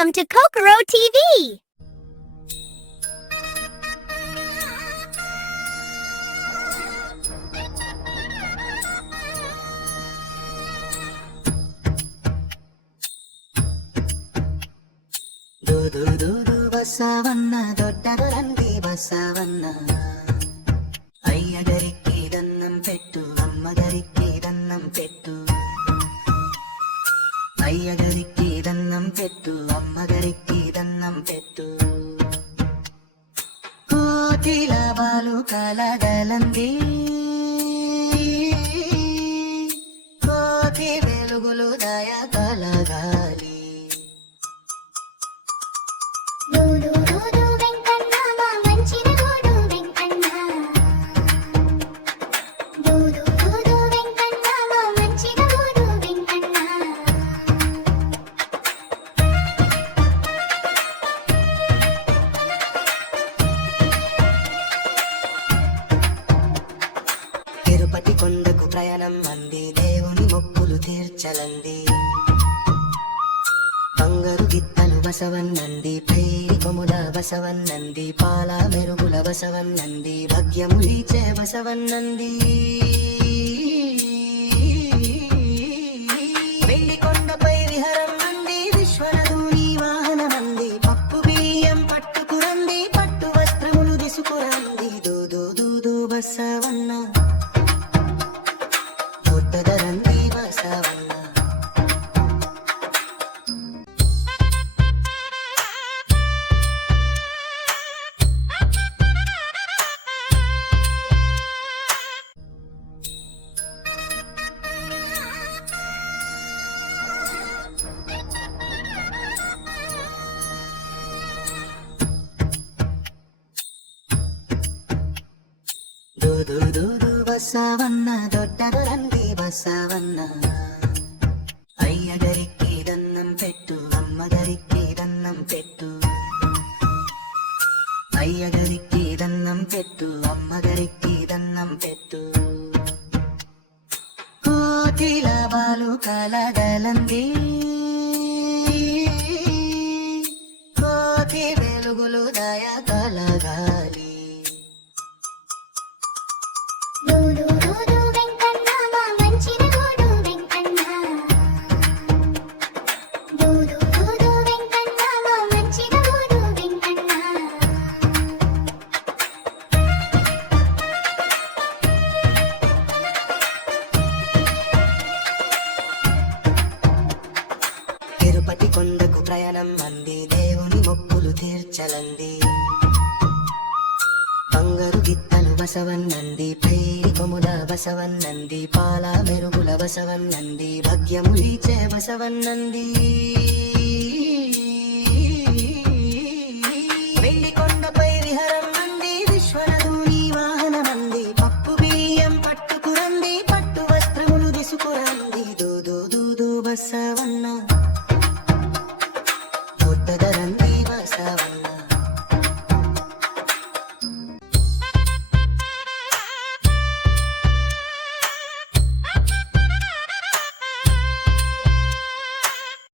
Welcome to Kokoro TV! Basavanna ದೊಡ್ಡದರಂದಿ Basavanna ಅಯ್ಯಗರಿಗೆ ದನ್ನಂ ಪೆಟ್ಟು ಅಮ್ಮಗರಿಗೆ ದನ್ನಂ ಪೆಟ್ಟು అయ్యగరికి దన్నం పెట్టు అమ్మగరికి దన్నం పెట్టు కోటిల బాలు కలగలంది కోటి వెలుగులు దయ కలగాలి తిరుపతి కొండకు ప్రయాణం అంది దేవుని మొక్కులు తీర్చలంది బంగారు గిత్తలు బసవన్నంది పేరి కొముల బసవన్నంది పాల మెరుగుల బసవన్నంది భాగ్యములిచే బసవన్నంది వెండి కొండపై విహరం అంది విశ్వనదుని వాహనమంది పప్పు బియ్యం పట్టుకురంది పట్టు వస్త్రములు దిసుకురంది దూదు దూదు బసవన్న దొడ్డదరంది బసవన్న దూదు దూదు బసవన్న దొడ్డదరంది బసవన్న అయ్యగరికి దన్నం పెట్టు అమ్మగరికి దన్నం పెట్టు అయ్యగరికి దన్నం పెట్టు అమ్మగరికి దన్నం పెట్టు కోటిల బాలు కలగలంది కోటి వెలుగులు దయ కలగాలి తిరుపతి కొండకు ప్రయాణం అంది దేవుని మొక్కులు తీర్చలంది బంగారు గిత్తలు బసవన్నంది పేరి కొముల బసవన్నంది పాల మెరుగుల బసవన్నంది భాగ్యములిచే బసవన్నంది